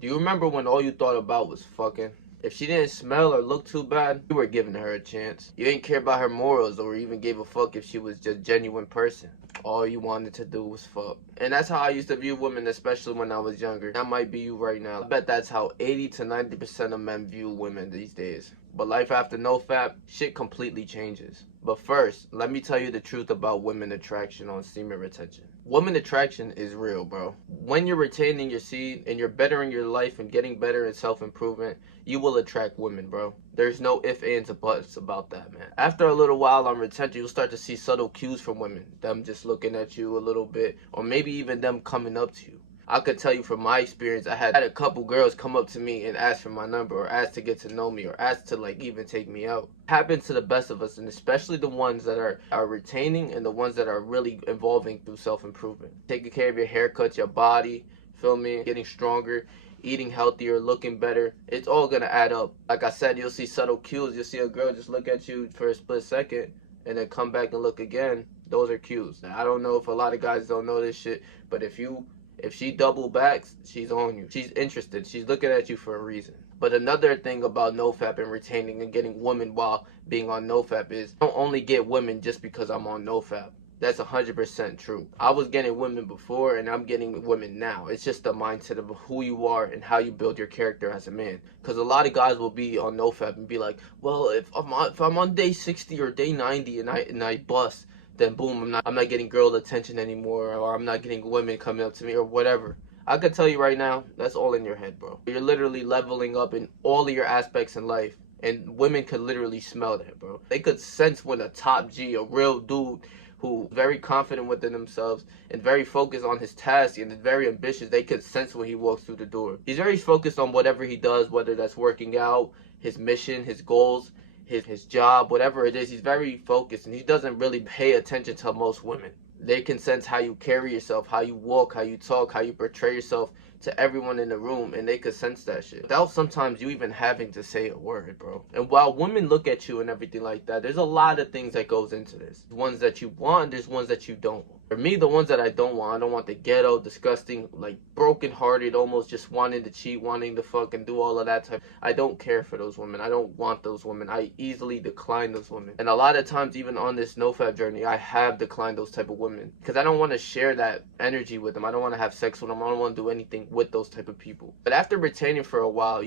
Do you remember when all you thought about was fucking? If she didn't smell or look too bad, you were giving her a chance. You didn't care about her morals or even gave a fuck if she was just a genuine person. All you wanted to do was fuck. And that's how I used to view women, especially when I was younger. That might be you right now. I bet that's how 80 to 90% of men view women these days. But life after no fap, shit completely changes. But first, let me tell you the truth about women attraction on semen retention. Women attraction is real, bro. When you're retaining your seed and you're bettering your life and getting better in self-improvement, you will attract women, bro. There's no ifs, ands, or buts about that, man. After a little while on retention, you'll start to see subtle cues from women. Them just looking at you a little bit, or maybe even them coming up to you. I could tell you from my experience, I had a couple girls come up to me and ask for my number or ask to get to know me or ask to like even take me out. It happens to the best of us, and especially the ones that are retaining and the ones that are really evolving through self-improvement. Taking care of your haircuts, your body, feel me, getting stronger, eating healthier, looking better. It's all gonna add up. Like I said, you'll see subtle cues. You'll see a girl just look at you for a split second and then come back and look again. Those are cues. Now, I don't know if a lot of guys don't know this shit, but if she double backs, she's on you. She's interested. She's looking at you for a reason. But another thing about NoFap and retaining and getting women while being on NoFap is I don't only get women just because I'm on NoFap. That's 100% true. I was getting women before and I'm getting women now. It's just the mindset of who you are and how you build your character as a man. Because a lot of guys will be on NoFap and be like, well, if I'm on day 60 or day 90 and I bust, then boom, I'm not getting girl attention anymore, or I'm not getting women coming up to me or whatever. I could tell you right now, that's all in your head, bro. You're literally leveling up in all of your aspects in life, and women could literally smell that, bro. They could sense when a top G, a real dude who very confident within themselves and very focused on his task and is very ambitious, they could sense when he walks through the door. He's very focused on whatever he does, whether that's working out, his mission, his goals, his job, whatever it is. He's very focused and he doesn't really pay attention to most women. They can sense how you carry yourself, how you walk, how you talk, how you portray yourself to everyone in the room, and they could sense that shit without sometimes you even having to say a word, bro. And while women look at you and everything like that, there's a lot of things that goes into this. Ones that you want, there's ones that you don't want. For me, the ones that I don't want the ghetto, disgusting, like broken hearted, almost just wanting to cheat, wanting to fucking do all of that type. I don't care for those women. I don't want those women. I easily decline those women. And a lot of times, even on this NoFap journey, I have declined those type of women because I don't want to share that energy with them. I don't want to have sex with them. I don't want to do anything with those type of people. But after retaining for a while,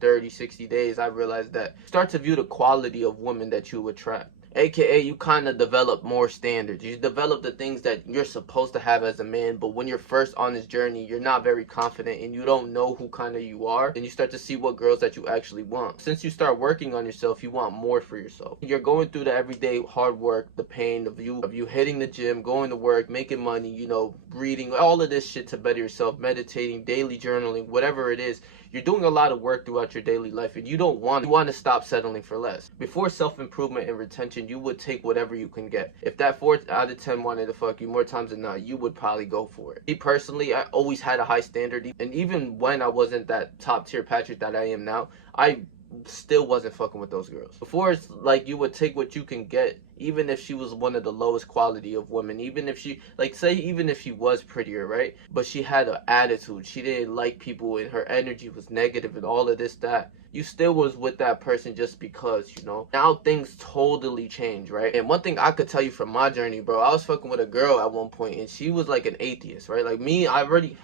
30, 60 days, I realized that start to view the quality of women that you attract. AKA, you kind of develop more standards. You develop the things that you're supposed to have as a man, but when you're first on this journey, you're not very confident and you don't know who kind of you are. And you start to see what girls that you actually want. Since you start working on yourself, you want more for yourself. You're going through the everyday hard work, the pain of you hitting the gym, going to work, making money, reading, all of this shit to better yourself, meditating, daily journaling, whatever it is. You're doing a lot of work throughout your daily life and you want to stop settling for less. Before self-improvement and retention, you would take whatever you can get. If that 4 out of 10 wanted to fuck you more times than not, you would probably go for it. Me personally, I always had a high standard, and even when I wasn't that top tier Patrick that I am now, I still wasn't fucking with those girls. Before, it's like you would take what you can get, even if she was one of the lowest quality of women, even if she, even if she was prettier, right? But she had an attitude, she didn't like people, and her energy was negative and all of this, that. You still was with that person just because, Now things totally change, right? And one thing I could tell you from my journey, bro, I was fucking with a girl at one point and she was like an atheist, right? Like me, I already,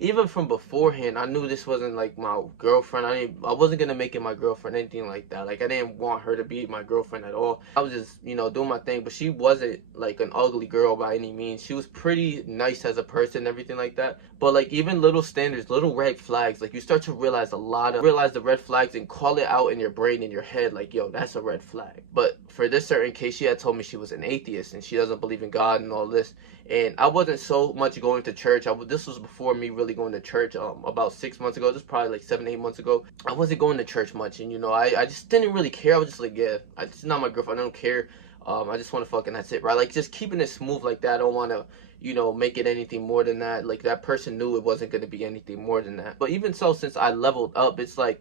even from beforehand, I knew this wasn't like my girlfriend. I wasn't gonna make it my girlfriend, anything like that. Like I didn't want her to be my girlfriend at all. I was just, doing my thing, but she wasn't like an ugly girl by any means. She was pretty nice as a person, everything like that. But like even little standards, little red flags, like you start to realize the red flags and call it out in your brain, in your head, like, yo, that's a red flag. But for this certain case, she had told me she was an atheist and she doesn't believe in God and all this. And I wasn't so much going to church. This was before me really going to church. About 6 months ago, this is probably like 7, 8 months ago. I wasn't going to church much, and I just didn't really care. I was just like, yeah, it's not my girlfriend. I don't care. I just want to fuck and that's it, right? Like just keeping it smooth like that. I don't want to, make it anything more than that. Like that person knew it wasn't going to be anything more than that. But even so, since I leveled up, it's like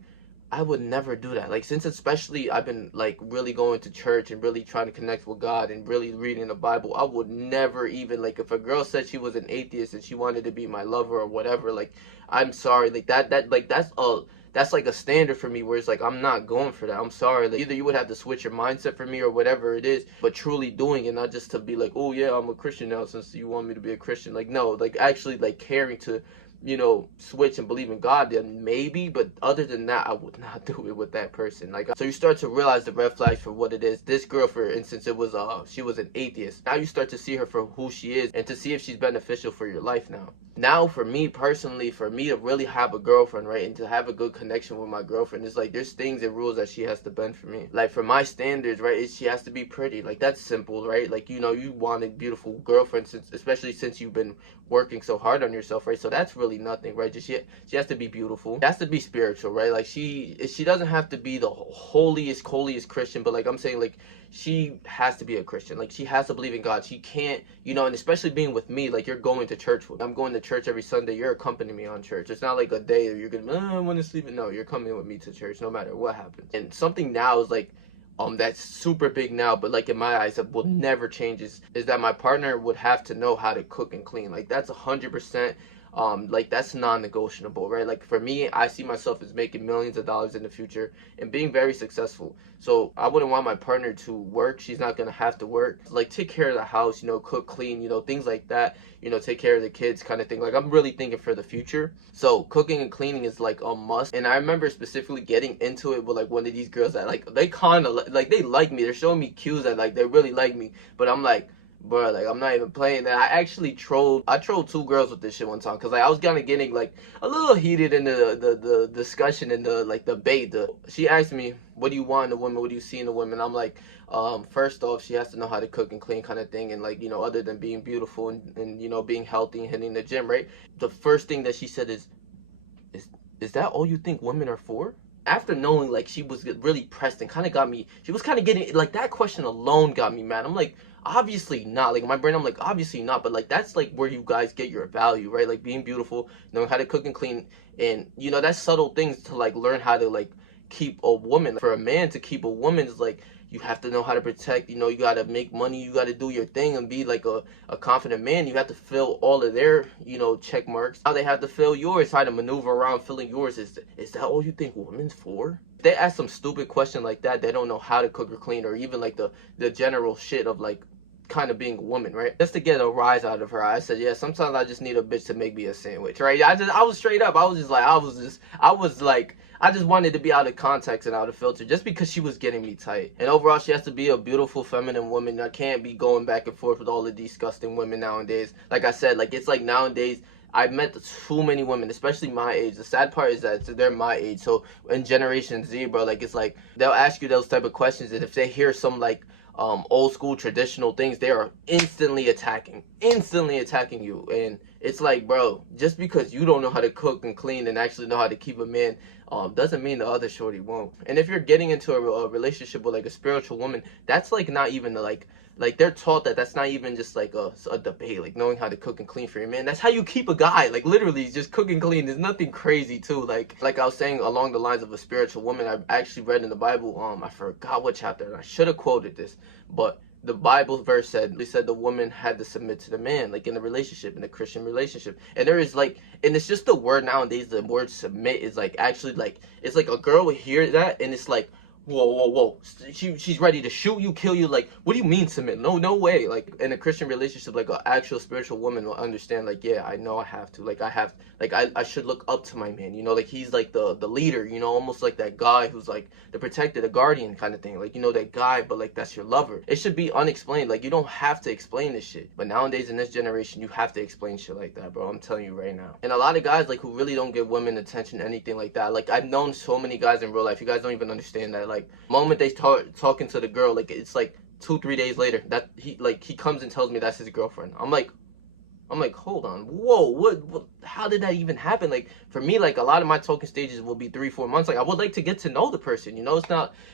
I would never do that. Like, since especially I've been like really going to church and really trying to connect with God and really reading the Bible, I would never even, like, if a girl said she was an atheist and she wanted to be my lover or whatever, like, I'm sorry, like that's like a standard for me where it's like I'm not going for that. I'm sorry. Like, either you would have to switch your mindset for me or whatever it is, but truly doing it, not just to be like, oh yeah, I'm a Christian now since you want me to be a Christian. Like, no, like actually like caring to, you know, switch and believe in God, then maybe, but other than that, I would not do it with that person. Like, so you start to realize the red flags for what it is. This girl, for instance, it was she was an atheist. Now you start to see her for who she is and to see if she's beneficial for your life now. Now, for me personally, for me to really have a girlfriend, right, and to have a good connection with my girlfriend, it's like there's things and rules that she has to bend for me. Like, for my standards, right, she has to be pretty. Like, that's simple, right? Like, you know, you want a beautiful girlfriend, especially since you've been working so hard on yourself, right? So that's really nothing, right? Just she has to be beautiful. She has to be spiritual, right? Like, she doesn't have to be the holiest Christian, but like I'm saying, like, she has to be a Christian. Like, she has to believe in God. She can't, you know, and especially being with me, like, you're going to church with me. I'm going to church every Sunday. You're accompanying me on church. It's not like a day you're gonna I want to sleep. No, you're coming with me to church no matter what happens. And something now is like, that's super big now, but like in my eyes, that will never change is that my partner would have to know how to cook and clean. Like, that's 100%. Like, that's non-negotiable, right? Like, for me, I see myself as making millions of dollars in the future and being very successful. So I wouldn't want my partner to work. She's not gonna have to work. Like, take care of the house, you know, cook, clean, you know, things like that, you know, take care of the kids kind of thing. Like, I'm really thinking for the future. So cooking and cleaning is like a must. And I remember specifically getting into it with like one of these girls that like, they kind of like, they like me. They're showing me cues that like they really like me, but I'm like, bro, like, I'm not even playing that. I trolled two girls with this shit one time, because like I was kind of getting like a little heated in the discussion and the like debate. She asked me, what do you want in a woman, what do you see in a woman? I'm like, first off, she has to know how to cook and clean kind of thing, and like, you know, other than being beautiful and you know, being healthy and hitting the gym, right? The first thing that she said is that all you think women are for? After knowing like she was really pressed and kind of got me, she was kind of getting like, that question alone got me mad. I'm like, obviously not. Like, in my brain, I'm like, obviously not. But like, that's like where you guys get your value, right? Like, being beautiful, knowing how to cook and clean, and you know, that's subtle things to like learn how to like keep a woman. For a man to keep a woman is like, you have to know how to protect, you know, you got to make money, you got to do your thing and be like a confident man. You have to fill all of their, you know, check marks. Now they have to fill yours, how to maneuver around filling yours. Is that all you think women's for? If they ask some stupid question like that, they don't know how to cook or clean, or even like the general shit of like kind of being a woman, right? Just to get a rise out of her, I said, yeah, sometimes I just need a bitch to make me a sandwich, right? I was straight up. I just wanted to be out of context and out of filter, just because she was getting me tight. And overall, she has to be a beautiful, feminine woman. I can't be going back and forth with all the disgusting women nowadays. Like I said, like, it's like nowadays, I've met too many women, especially my age. The sad part is that they're my age. So in Generation Z, bro, like, it's like they'll ask you those type of questions, and if they hear some like old school traditional things, they are instantly attacking you. And it's like, bro, just because you don't know how to cook and clean and actually know how to keep a man, doesn't mean the other shorty won't. And if you're getting into a relationship with like a spiritual woman, that's like not even like they're taught that that's not even just like a debate, like knowing how to cook and clean for your man. That's how you keep a guy. Like, literally, just cook and clean. There's nothing crazy too. Like I was saying, along the lines of a spiritual woman, I actually read in the Bible, I forgot what chapter, and I should have quoted this, but the Bible verse said, they said the woman had to submit to the man, like in a relationship, in a Christian relationship. And there is like, and it's just the word nowadays, the word submit is like, actually, like, it's like a girl would hear that and it's like, whoa, she's ready to shoot you, kill you. Like, what do you mean submit? No way. Like, in a Christian relationship, like an actual spiritual woman will understand, like, yeah, I know I have to, like, I should look up to my man, you know, like, he's like the leader, you know, almost like that guy who's like the protector, the guardian kind of thing, like, you know, that guy, but like, that's your lover. It should be unexplained. Like, you don't have to explain this shit, but nowadays in this generation, you have to explain shit like that, bro. I'm telling you right now. And a lot of guys, like, who really don't give women attention, anything like that, like, I've known so many guys in real life, you guys don't even understand that. Like, moment they start talking to the girl, like, it's like 2-3 days later that he comes and tells me that's his girlfriend. I'm like, I'm like, hold on, whoa, what, how did that even happen? Like, for me, like, a lot of my talking stages will be 3-4 months. Like, I would like to get to know the person, you know.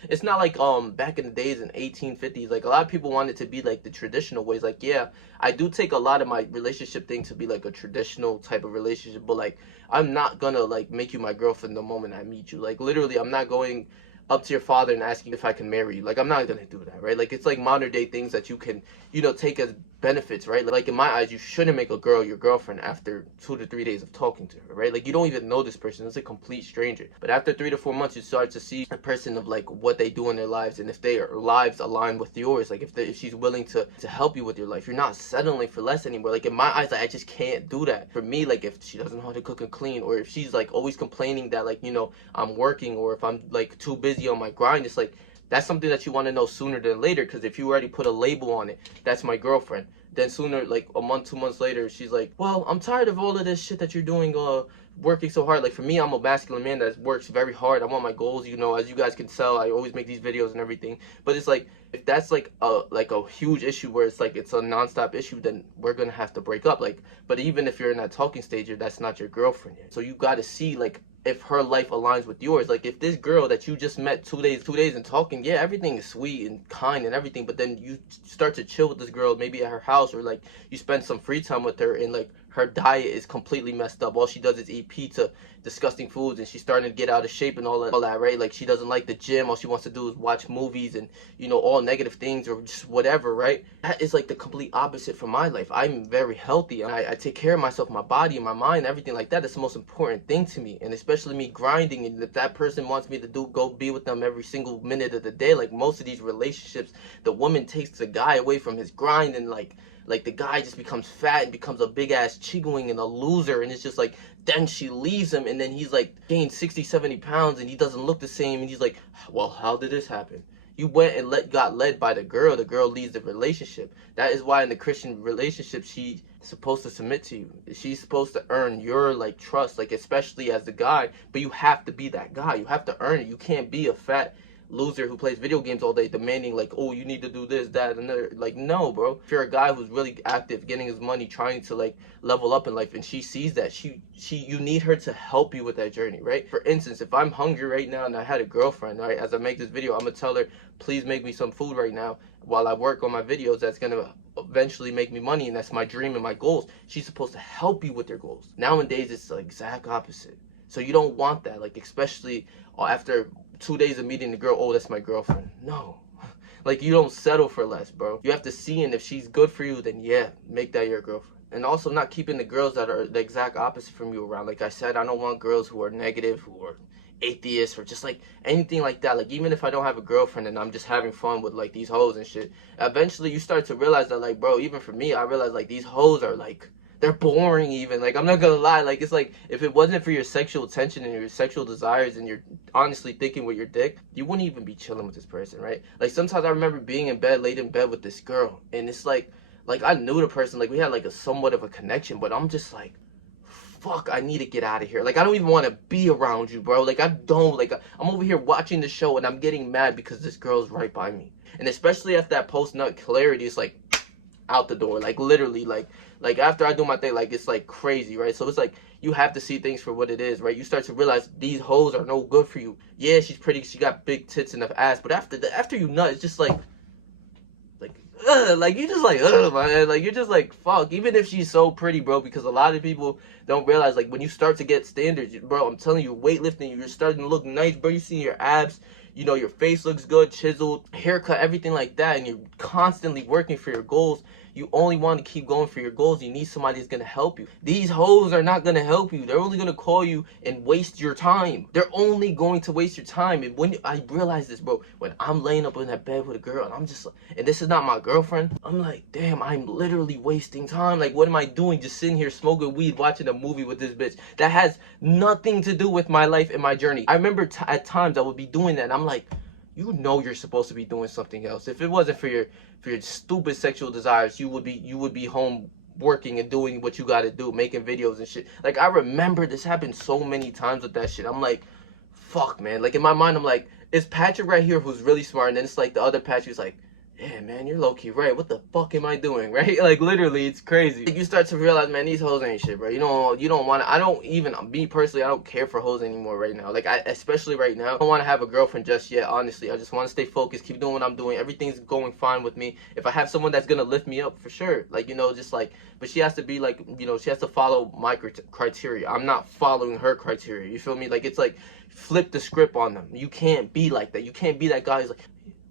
It's not like back in the days in 1850s. Like, a lot of people want it to be like the traditional ways. Like, yeah, I do take a lot of my relationship thing to be like a traditional type of relationship, but like, I'm not gonna like make you my girlfriend the moment I meet you. Like, literally, I'm not going up to your father and asking if I can marry you. Like, I'm not gonna do that, right? Like, it's like modern day things that you can, take as benefits, right? Like, in my eyes, you shouldn't make a girl your girlfriend after 2 to 3 days of talking to her, right? Like, you don't even know this person. It's a complete stranger. But after 3 to 4 months, you start to see a person of like what they do in their lives, and if their lives align with yours, like if she's willing to help you with your life, you're not settling for less anymore. Like, in my eyes, like, I just can't do that. For me, like, if she doesn't know how to cook and clean, or if she's like always complaining that like, I'm working, or if I'm like too busy on my grind, it's like, that's something that you want to know sooner than later. Because if you already put a label on it, that's my girlfriend, then sooner, like a month, 2 months later, she's like, well, I'm tired of all of this shit that you're doing, working so hard. Like, for me, I'm a masculine man that works very hard. I want my goals, as you guys can tell, I always make these videos and everything. But it's like, if that's like a huge issue where it's like it's a nonstop issue, then we're gonna have to break up. Like, but even if you're in that talking stage, that's not your girlfriend yet. So you got to see, like, if her life aligns with yours. Like, if this girl that you just met 2 days and talking, yeah, everything is sweet and kind and everything, but then you start to chill with this girl, maybe at her house, or like you spend some free time with her, and like her diet is completely messed up. All she does is eat pizza, disgusting foods, and she's starting to get out of shape and all that, right? Like, she doesn't like the gym. All she wants to do is watch movies and, all negative things, or just whatever, right? That is like the complete opposite from my life. I'm very healthy. I take care of myself, my body, my mind, everything like that. That's the most important thing to me. And especially me grinding, and if that person wants me to go be with them every single minute of the day, like most of these relationships, the woman takes the guy away from his grind, and like the guy just becomes fat and becomes a big ass chickling and a loser, and it's just like, then she leaves him, and then he's like gained 60-70 pounds, and he doesn't look the same, and he's like, well, how did this happen? You went and got led by the girl leads the relationship. That is why in the Christian relationship, she's supposed to submit to you. She's supposed to earn your like trust, like, especially as the guy, but you have to be that guy. You have to earn it. You can't be a fat loser who plays video games all day demanding like, oh, you need to do this, that, and another. Like, no, bro. If you're a guy who's really active, getting his money, trying to like level up in life, and she sees that, you need her to help you with that journey, right? For instance, if I'm hungry right now and I had a girlfriend, right, as I make this video, I'm gonna tell her, please make me some food right now while I work on my videos. That's gonna eventually make me money, and that's my dream and my goals. She's supposed to help you with your goals. Nowadays, it's the exact opposite. So you don't want that, like, especially after 2 days of meeting the girl, oh, that's my girlfriend. No. Like, you don't settle for less, bro. You have to see, and if she's good for you, then yeah, make that your girlfriend. And also not keeping the girls that are the exact opposite from you around. Like I said, I don't want girls who are negative, who are atheists, or just like anything like that. Like, even if I don't have a girlfriend and I'm just having fun with like these hoes and shit, eventually you start to realize that, like, bro, even for me, I realize like these hoes are like, they're boring even. Like, I'm not gonna lie. Like, it's like, if it wasn't for your sexual tension and your sexual desires, and you're honestly thinking with your dick, you wouldn't even be chilling with this person, right? Like, sometimes I remember being laid in bed with this girl, and it's like I knew the person, like we had like a somewhat of a connection, but I'm just like, fuck, I need to get out of here. Like, I don't even want to be around you, bro. Like, I don't. Like, I'm over here watching the show and I'm getting mad because this girl's right by me. And especially after that post-nut clarity, it's like out the door. Like, literally, like after I do my thing, like, it's like crazy, right? So it's like, you have to see things for what it is, right? You start to realize these hoes are no good for you. Yeah, she's pretty, she got big tits and a ass, but after you nut, it's just like like, you just like, man, like, you're just like, fuck. Even if she's so pretty, bro, because a lot of people don't realize, like, when you start to get standards, bro, I'm telling you, weightlifting, you're starting to look nice, bro. You see your abs, your face looks good, chiseled, haircut, everything like that, and you're constantly working for your goals. You only want to keep going for your goals. You need somebody that's going to help you. These hoes are not going to help you. They're only going to call you and waste your time. They're only going to waste your time. And when I realize this, bro, when I'm laying up in that bed with a girl, and I'm just like, and this is not my girlfriend, I'm like, damn, I'm literally wasting time. Like, what am I doing? Just sitting here smoking weed, watching a movie with this bitch that has nothing to do with my life and my journey. I remember at times I would be doing that, and I'm like, you're supposed to be doing something else. If it wasn't for your stupid sexual desires, you would be home working and doing what you got to do, making videos and shit. Like, I remember this happened so many times with that shit. I'm like, fuck, man. Like, in my mind, I'm like, it's Patrick right here who's really smart, and then it's like the other Patrick's like, yeah, man, you're low-key right. What the fuck am I doing, right? Like, literally, it's crazy. Like, you start to realize, man, these hoes ain't shit, bro. You don't want to, I don't even, me personally, I don't care for hoes anymore right now. Like, especially right now, I don't want to have a girlfriend just yet, honestly. I just want to stay focused, keep doing what I'm doing. Everything's going fine with me. If I have someone that's going to lift me up, for sure. Like, just like, but she has to be like, she has to follow my criteria. I'm not following her criteria. You feel me? Like, it's like, flip the script on them. You can't be like that. You can't be that guy who's like,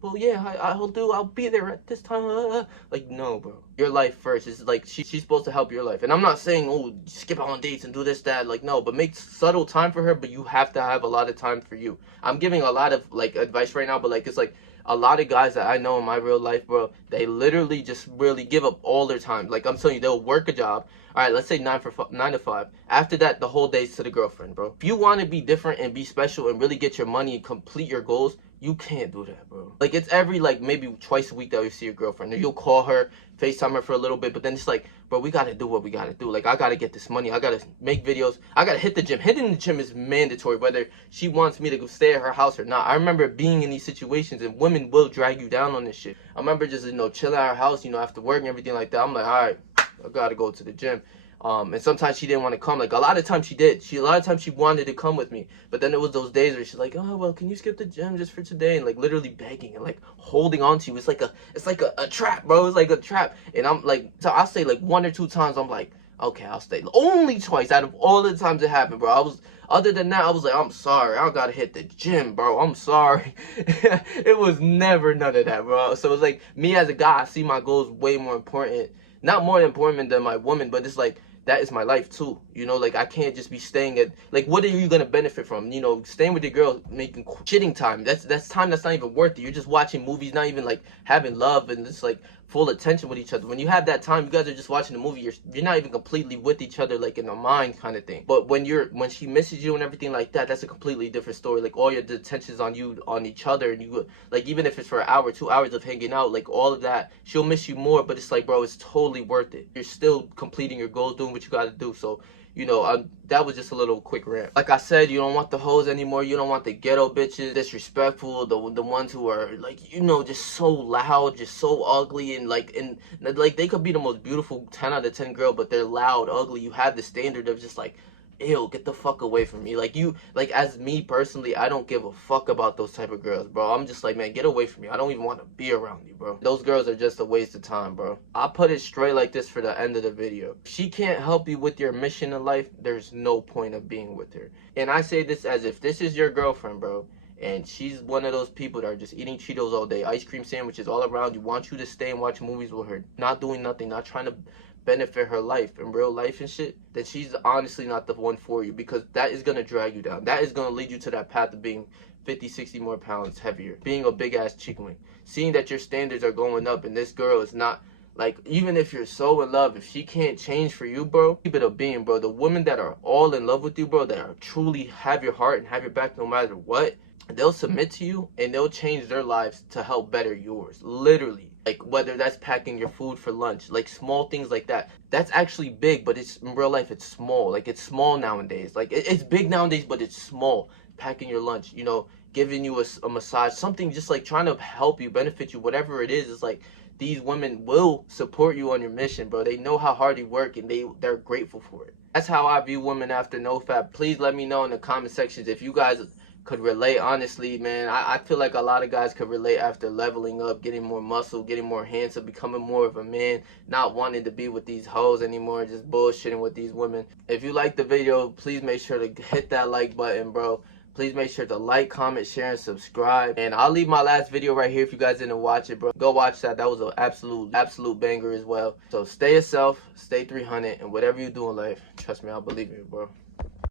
well, yeah, I'll be there at this time. Like, no, bro. Your life first. It's like, she's supposed to help your life. And I'm not saying, oh, skip out on dates and do this, that. Like, no, but make subtle time for her, but you have to have a lot of time for you. I'm giving a lot of, like, advice right now, but, like, it's like, a lot of guys that I know in my real life, bro, they literally just really give up all their time. Like, I'm telling you, they'll work a job. All right, let's say 9 to 5. After that, the whole day's to the girlfriend, bro. If you want to be different and be special and really get your money and complete your goals, you can't do that, bro. Like, it's every, like, maybe twice a week that you see your girlfriend. And you'll call her, FaceTime her for a little bit, but then it's like, bro, we gotta do what we gotta do. Like, I gotta get this money. I gotta make videos. I gotta hit the gym. Hitting the gym is mandatory, whether she wants me to go stay at her house or not. I remember being in these situations, and women will drag you down on this shit. I remember just, chilling at her house, after work and everything like that. I'm like, all right, I gotta go to the gym. And sometimes she didn't want to come. Like, a lot of times she did. A lot of times she wanted to come with me. But then it was those days where she's like, oh, well, can you skip the gym just for today? And, like, literally begging and, like, holding on to you. It's like a trap, bro. It's like a trap. And I'm like, so I'll say, like, 1 or 2 times, I'm like, okay, I'll stay. Only twice out of all the times it happened, bro. Other than that, I was like, I'm sorry. I gotta hit the gym, bro. I'm sorry. It was never none of that, bro. So it's like, me as a guy, I see my goals way more important. Not more important than my woman, but it's like, that is my life too. Like, I can't just be staying at, like, what are you gonna benefit from? Staying with your girl, making shitting time. That's time that's not even worth it. You're just watching movies, not even like having love and just like full attention with each other. When you have that time, you guys are just watching the movie. You're not even completely with each other, like in the mind kind of thing. But when she misses you and everything like that, that's a completely different story. Like, all your attention's on you, on each other, and you, like, even if it's for an hour, 2 hours of hanging out, like, all of that, she'll miss you more. But it's like, bro, it's totally worth it. You're still completing your goals, doing what you got to do. So, that was just a little quick rant. Like I said, you don't want the hoes anymore. You don't want the ghetto bitches, disrespectful, the ones who are like, just so loud, just so ugly, and like they could be the most beautiful 10 out of 10 girl, but they're loud, ugly. You have the standard of just like, ew, get the fuck away from me. Like, as me personally, I don't give a fuck about those type of girls, bro. I'm just like, man, get away from me. I don't even want to be around you, bro. Those girls are just a waste of time, bro. I'll put it straight like this for the end of the video. If she can't help you with your mission in life, there's no point of being with her. And I say this as if this is your girlfriend, bro, and she's one of those people that are just eating Cheetos all day, ice cream sandwiches all around you, want you to stay and watch movies with her, not doing nothing, not trying to benefit her life in real life and shit, then she's honestly not the one for you, because that is going to drag you down. That is going to lead you to that path of being 50, 60 more pounds heavier, being a big ass chickling, seeing that your standards are going up and this girl is not, like, even if you're so in love, if she can't change for you, bro, keep it a being, bro. The women that are all in love with you, bro, that are truly have your heart and have your back no matter what, they'll submit to you and they'll change their lives to help better yours, literally. Like, whether that's packing your food for lunch, like small things like that. That's actually big, but it's in real life, it's small. Like, it's small nowadays. Like, it's big nowadays, but it's small. Packing your lunch, giving you a massage, something just like trying to help you, benefit you, whatever it is. It's like, these women will support you on your mission, bro. They know how hard you work, and they're grateful for it. That's how I view women after No Fap. Please let me know in the comment sections if you guys could relate. Honestly, man, I feel like a lot of guys could relate after leveling up, getting more muscle, getting more handsome, becoming more of a man, not wanting to be with these hoes anymore, just bullshitting with these women. If you like the video, please make sure to hit that like button, bro. Please make sure to like, comment, share, and subscribe. And I'll leave my last video right here if you guys didn't watch it, bro. Go watch that. That was an absolute banger as well. So stay yourself, stay 300, and whatever you do in life, trust me, I believe in you, bro.